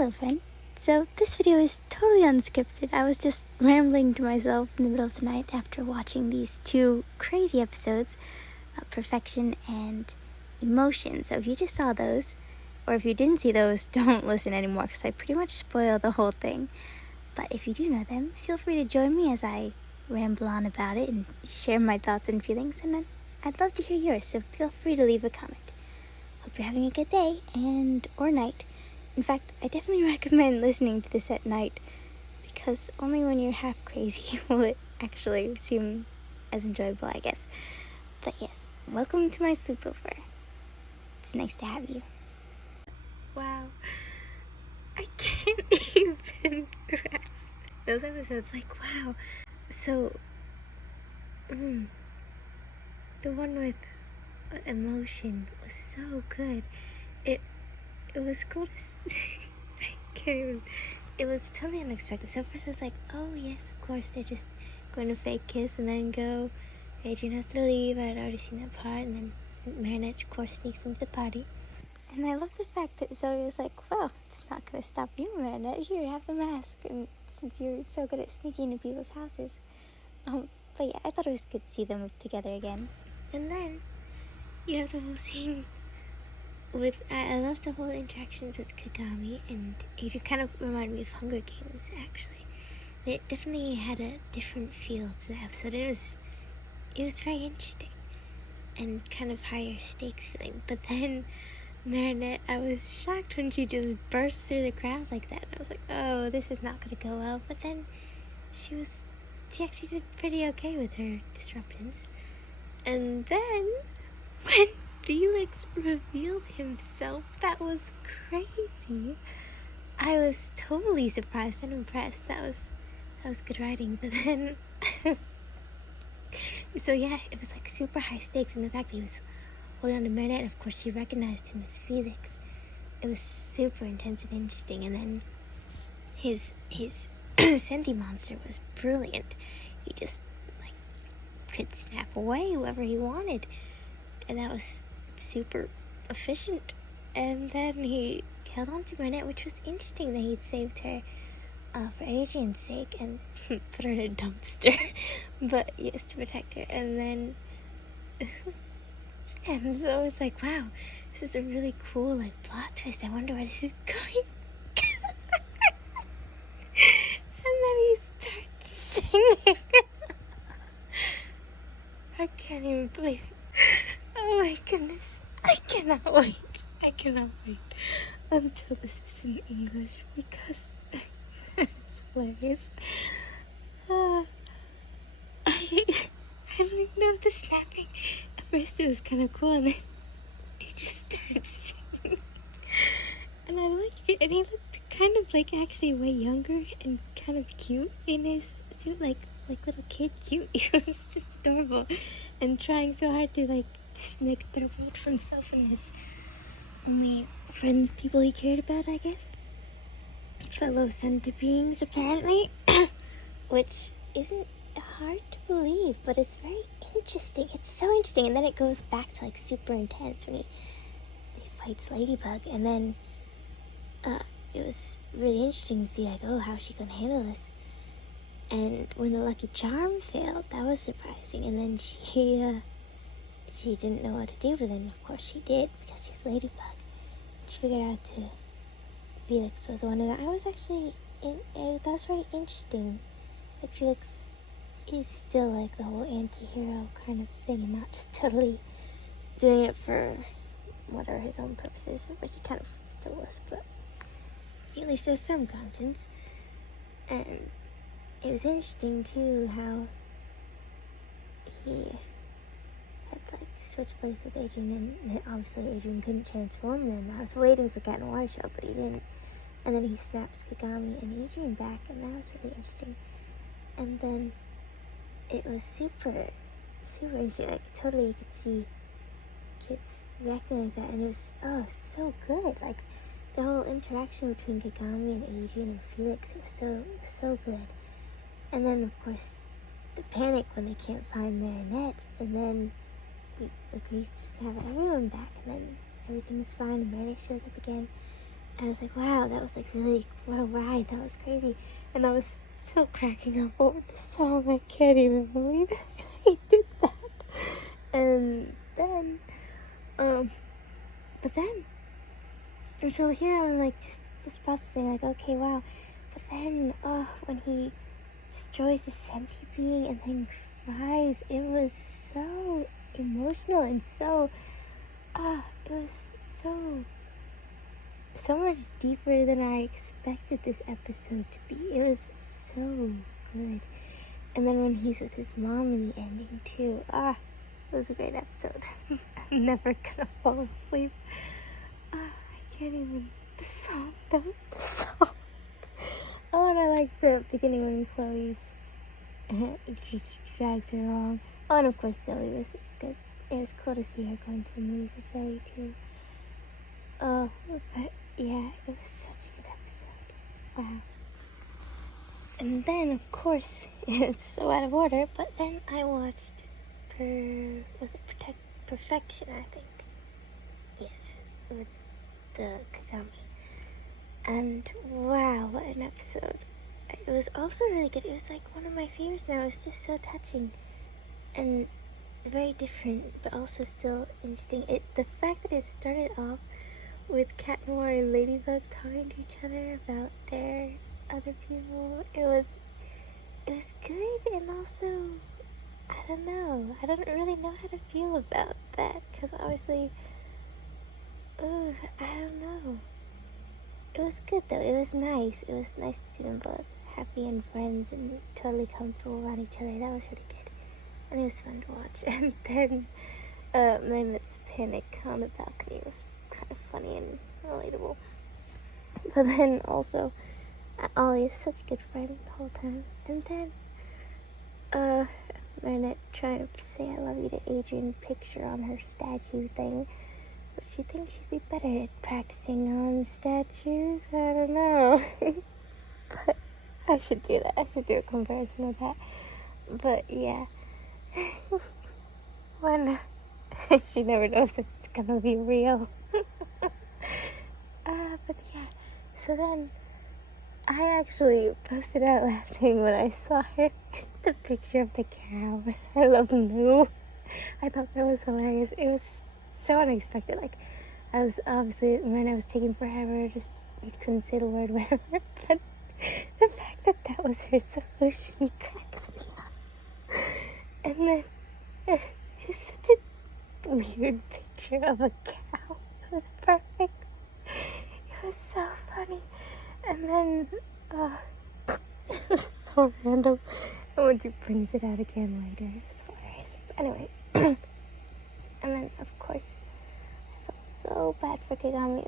Hello friend. So this video is totally unscripted. I was just rambling to myself in the middle of the night after watching these two crazy episodes of Perfection and Emotion. So if you just saw those, or if you didn't see those, don't listen anymore because I pretty much spoiled the whole thing. But if you do know them, feel free to join me as I ramble on about it and share my thoughts and feelings, and I'd love to hear yours, so feel free to leave a comment. Hope you're having a good day or night. In fact, I definitely recommend listening to this at night, because only when you're half crazy will it actually seem as enjoyable, I guess. But yes, welcome to my sleepover. It's nice to have you. Wow. I can't even grasp those episodes. Like, wow. So, the one with Emotion was so good. It was cool to I can't even. It was totally unexpected. So first I was like, oh yes, of course, they're just going to fake kiss and then go. Adrian has to leave. I had already seen that part. And then Marinette, of course, sneaks into the party. And I love the fact that Zoe was like, well, it's not going to stop you, Marinette. Here, have the mask. And since you're so good at sneaking into people's houses. But yeah, I thought it was good to see them together again. And then you have the whole scene with, I love the whole interactions with Kagami, and it kind of reminded me of Hunger Games, actually. It definitely had a different feel to the episode. It was very interesting and kind of higher stakes feeling. But then Marinette, I was shocked when she just burst through the crowd like that. I was like, oh, this is not going to go well. But then she actually did pretty okay with her disruptions. And then when Felix revealed himself, that was crazy. I was totally surprised and impressed. That was good writing. But then so yeah, it was like super high stakes, and the fact that he was holding on to Marinette, of course she recognized him as Felix. It was super intense and interesting. And then his Senti monster was brilliant. He just could snap away whoever he wanted, and that was super efficient. And then he held on to Marinette, which was interesting that he'd saved her for Adrian's sake and put her in a dumpster, but yes, to protect her. And then and so it's like, wow, this is a really cool plot twist. I wonder where this is going. And then he starts singing. I can't even believe it. Oh my goodness. I cannot wait until this is in English, because it's hilarious. I don't even know the snapping. At first it was kind of cool, and then he just started singing. And I liked it, and he looked kind of actually way younger and kind of cute in his suit, like little kid cute. He was just adorable and trying so hard to just make a better world for himself and his only friends, people he cared about, I guess. Fellow Senti beings, apparently. Which isn't hard to believe, but it's very interesting. It's so interesting. And then it goes back to super intense when he fights Ladybug, and then it was really interesting to see oh, how's she gonna handle this. And when the Lucky Charm failed, that was surprising. And then she didn't know what to do, but then of course she did, because she's Ladybug. She figured out Felix was the one, and I was actually, that was very interesting. Felix is still the whole anti-hero kind of thing, and not just totally doing it for whatever his own purposes, which he kind of still was, but he at least has some conscience. And it was interesting too how he had switched places with Adrian, and obviously Adrian couldn't transform them. I was waiting for Cat and Water Show, but he didn't. And then he snaps Kagami and Adrian back, and that was really interesting. And then it was super interesting. Totally you could see kids reacting like that, and it was so good. The whole interaction between Kagami and Adrian and Felix, it was so good. And then of course the panic when they can't find Marinette, and then he agrees to have everyone back, and then everything is fine, and Marinette shows up again. And I was like, wow, that was like really, what a ride, that was crazy. And I was still cracking up over the song. I can't even believe it. He did that. And then, and so here I'm like just processing, like, okay, wow. But then, when he destroys the sentient being and then cries, it was so emotional and so, it was so much deeper than I expected this episode to be. It was so good. And then when he's with his mom in the ending too, it was a great episode. I'm never gonna fall asleep. I can't even, the song. Oh, and I like the beginning when Chloe's just drags her along. Oh, and of course Zoe was good. It was cool to see her going to the movies with Zoe too. Oh, but yeah, it was such a good episode. Wow. And then, of course, it's so out of order, but then I watched Perfection, I think. Yes, with the Kagami. And wow, what an episode. It was also really good. It was like one of my favorites now. It was just so touching and very different, but also still interesting. The fact that it started off with Cat Noir and Ladybug talking to each other about their other people, it was good, and also, I don't know, I don't really know how to feel about that, because obviously, I don't know. It was good though, it was nice to see them both happy and friends and totally comfortable around each other. That was really good, and it was fun to watch. And then, Marinette's panic on the balcony was kind of funny and relatable. But then also, Ollie is such a good friend the whole time. And then, Marinette trying to say I love you to Adrian picture on her statue thing. But she thinks she'd be better at practicing on statues. I don't know. But I should do that. I should do a comparison with that. But yeah. When she never knows if it's gonna be real. But yeah. So then I actually busted out laughing when I saw her the picture of the cow. I love Moo. I thought that was hilarious. It was so unexpected. Like, I was obviously, when I was taking forever, just you couldn't say the word, whatever. But the fact that that was her solution cracks me up. And then it's such a weird picture of a cow. It was perfect. It was so funny. And then, it was so random. And when she brings it out again later, it's hilarious. But anyway, and then, of course, I felt so bad for Kagami.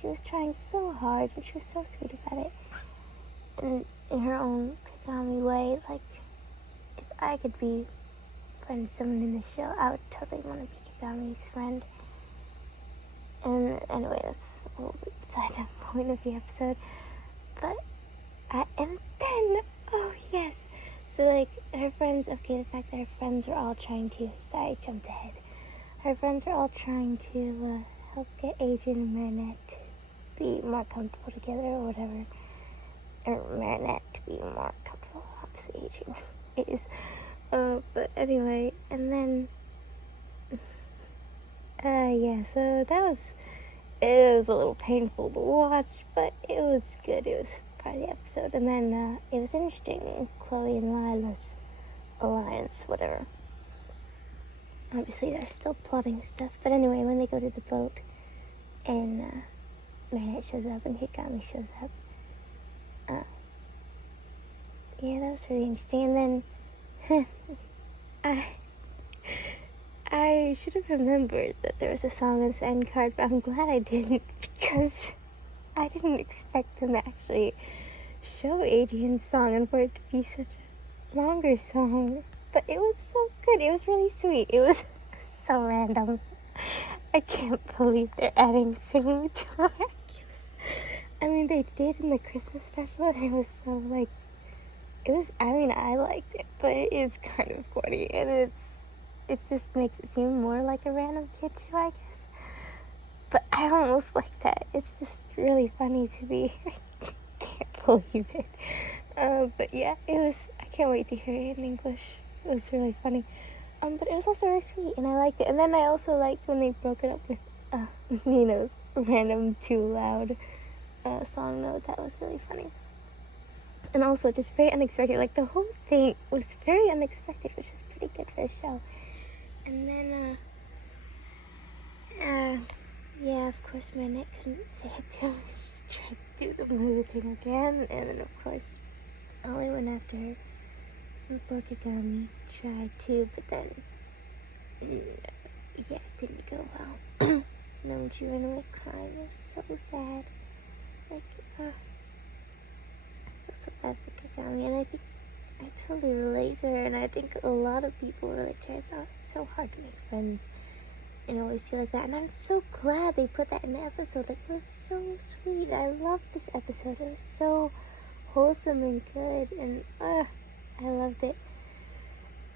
She was trying so hard, and she was so sweet about it. And in her own Kagami way, like, if I could be friends with someone in the show, I would totally want to be Kagami's friend. And anyway, that's a little bit beside the point of the episode. But, and then, oh yes. So, like, her friends, okay, the fact that her friends were all trying to, sorry, I jumped ahead. Her friends were all trying to help get Adrian and Marinette to be more comfortable together or whatever. Or Marinette to be more comfortable, obviously Adrian is. But anyway, and then, yeah, so it was a little painful to watch, but it was good. It was part of the episode. And then, it was interesting, Chloe and Lila's alliance, whatever. Obviously, they're still plotting stuff. But anyway, when they go to the boat, and, Marinette shows up, and Hikami shows up, yeah, that was really interesting. And then, I should have remembered that there was a song in this end card, but I'm glad I didn't, because I didn't expect them to actually show Adrian's song and for it to be such a longer song. But it was so good. It was really sweet. It was so random. I can't believe they're adding singing to Miraculous. I mean, they did in the Christmas special, and it was so, like, I liked it, but it is kind of corny, and it just makes it seem more like a random kid show, I guess. but I almost like that. It's just really funny to me. I can't believe it. But yeah, I can't wait to hear it in English. It was really funny. But it was also really sweet, and I liked it. And then I also liked when they broke it up with Nina's random too loud song note. That was really funny. And also just very unexpected. Like, the whole thing was very unexpected, which was pretty good for the show. And then, yeah, of course, Marinette couldn't say it to him. She tried to do the moo thing again. And then, of course, Ollie went after her. And Borkagami tried to, but then, yeah, it didn't go well. And then when she ran away crying, it was so sad. Like, I feel so bad for Kagami, and I think I totally relate to her, and I think a lot of people relate to her. It's so hard to make friends and always feel like that, and I'm so glad they put that in the episode. Like, it was so sweet. I loved this episode. It was so wholesome and good, and I loved it.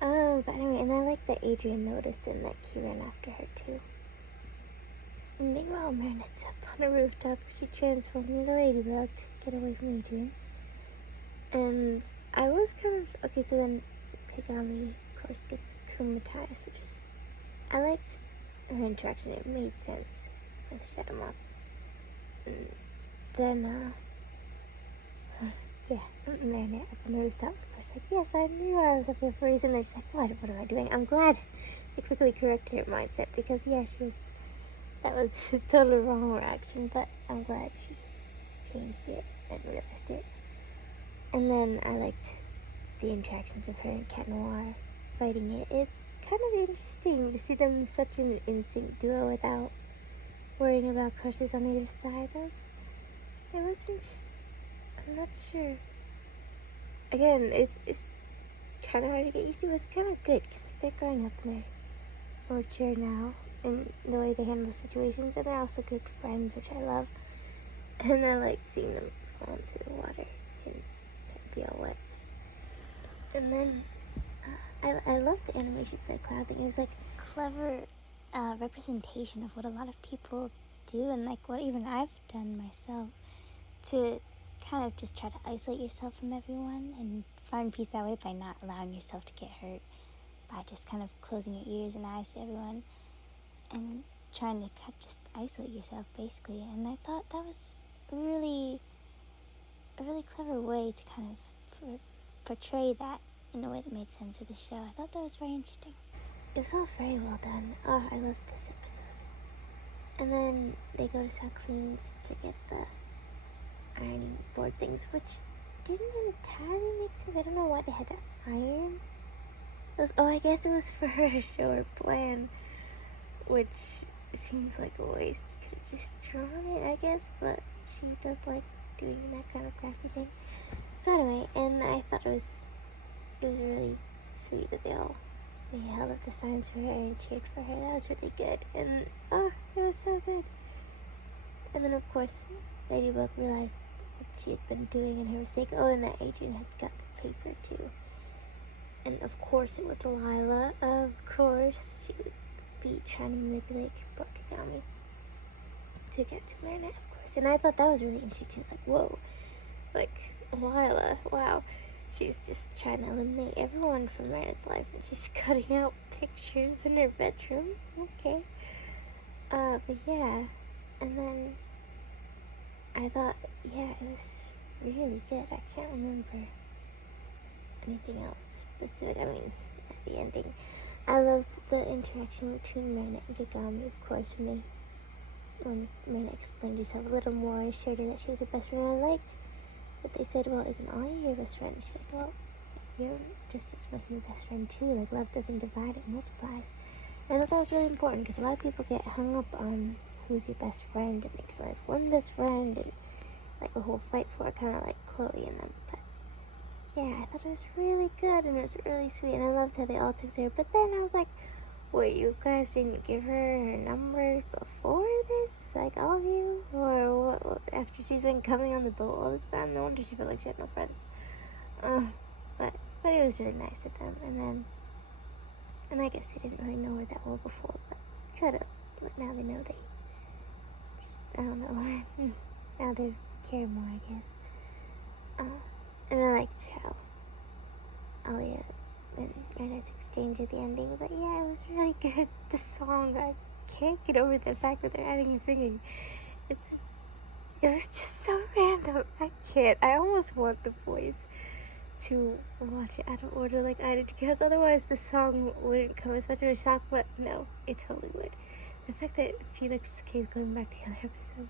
But anyway, and I like that Adrian noticed and that he ran after her too. And meanwhile, Marinette's up on a rooftop. She transformed into a ladybug to get away from Adrian. And I was kind of... Okay, so then Kagami, of course, gets kumatized, which is... I liked her interaction. It made sense. I shut him up. And then, yeah, Marinette up on the rooftop, of course, like, yes, I knew I was up here for a reason. And she's like, what am I doing? I'm glad they quickly corrected her mindset, because, yeah, that was a totally wrong reaction, but I'm glad she changed it and realized it. And then I liked the interactions of her and Cat Noir fighting it. It's kind of interesting to see them such an in-sync duo without worrying about crushes on either side. It was interesting. I'm not sure. Again, it's kind of hard to get used to, but it's kind of good, because like, they're growing up and they're mature now in the way they handle situations, and they're also good friends, which I love. And I like seeing them fall into the water and be all wet. And then I love the animation for the cloud thing. It was like clever representation of what a lot of people do, and like what even I've done myself, to kind of just try to isolate yourself from everyone and find peace that way by not allowing yourself to get hurt, by just kind of closing your ears and eyes to everyone and trying to just isolate yourself, basically. And I thought that was a really clever way to kind of portray that in a way that made sense for the show. I thought that was very interesting. It was all very well done. Oh, I loved this episode. And then they go to South Cleans to get the ironing board things, which didn't entirely make sense. I don't know why they had to iron. I guess it was for her to show her plan, which seems like a waste. You could have just drawn it, I guess, but she does like doing that kind of crafty thing. So anyway, and I thought it was really sweet that they held up the signs for her and cheered for her. That was really good, and it was so good. And then of course, Ladybug realized what she had been doing and her mistake. Oh, and that Adrian had got the paper too. And of course it was Lila. Of course, she would be trying to manipulate Borkagami to get to Marinette, of course. And I thought that was really interesting too. It's like, whoa, like Lila, wow. She's just trying to eliminate everyone from Marinette's life, and she's cutting out pictures in her bedroom. Okay. But yeah, and then I thought, yeah, it was really good. I can't remember anything else specific. I mean, at the ending, I loved the interaction between Marinette and Kagami, of course, when Marinette explained herself a little more and assured her that she was her best friend. I liked what they said, well, isn't Ollie your best friend? She's like, well, you're just as much your best friend too. Like, love doesn't divide, it multiplies. And I thought that was really important, because a lot of people get hung up on who's your best friend and make fun of one best friend and like a whole fight for it, kind of like Chloe and them. But yeah, I thought it was really good and it was really sweet, and I loved how they all texted her. But then I was like, wait, you guys didn't give her number before this? Like, all of you? Or what, after she's been coming on the boat all this time? No wonder she felt like she had no friends. But it was really nice of them. And I guess they didn't really know her that well before, but could have. But now they know I don't know. Now they care more, I guess. And I liked how Alia and Renet's exchange at the ending, but yeah, it was really good. The song, I can't get over the fact that they're adding singing. It was just so random. I can't. I almost want the boys to watch it out of order like I did, because otherwise the song wouldn't come as much of a shock, but no, it totally would. The fact that Felix keeps going back to the other episode,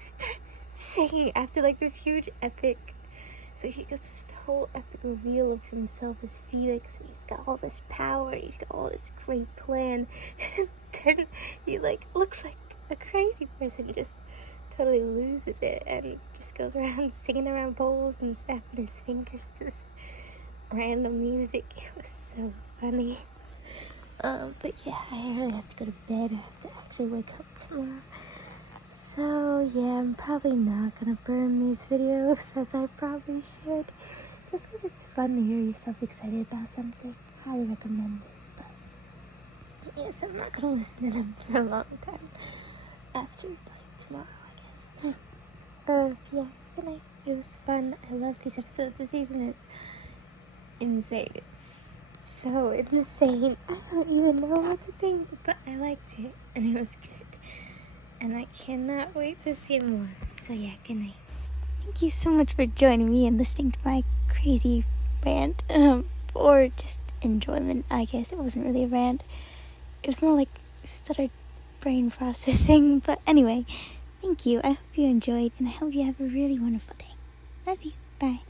starts singing after like this huge epic, so he goes this whole epic reveal of himself as Felix, and he's got all this power, he's got all this great plan, and then he like looks like a crazy person, just totally loses it and just goes around singing around bowls and snapping his fingers to this random music. It was so funny. But yeah, I really have to go to bed. I have to actually wake up tomorrow. So yeah, I'm probably not gonna burn these videos as I probably should. Just because it's fun to hear yourself excited about something. Highly recommend it. But yes, I'm not gonna listen to them for a long time. After like tomorrow, I guess. Yeah, good night. It was fun. I love these episodes. The season is insane. It's so insane. I don't even know what to think, but I liked it, and it was good. And I cannot wait to see more. So yeah, good night. Thank you so much for joining me and listening to my crazy rant, or just enjoyment, I guess. It wasn't really a rant. It was more like stuttered brain processing, but anyway, thank you. I hope you enjoyed, and I hope you have a really wonderful day. Love you. Bye.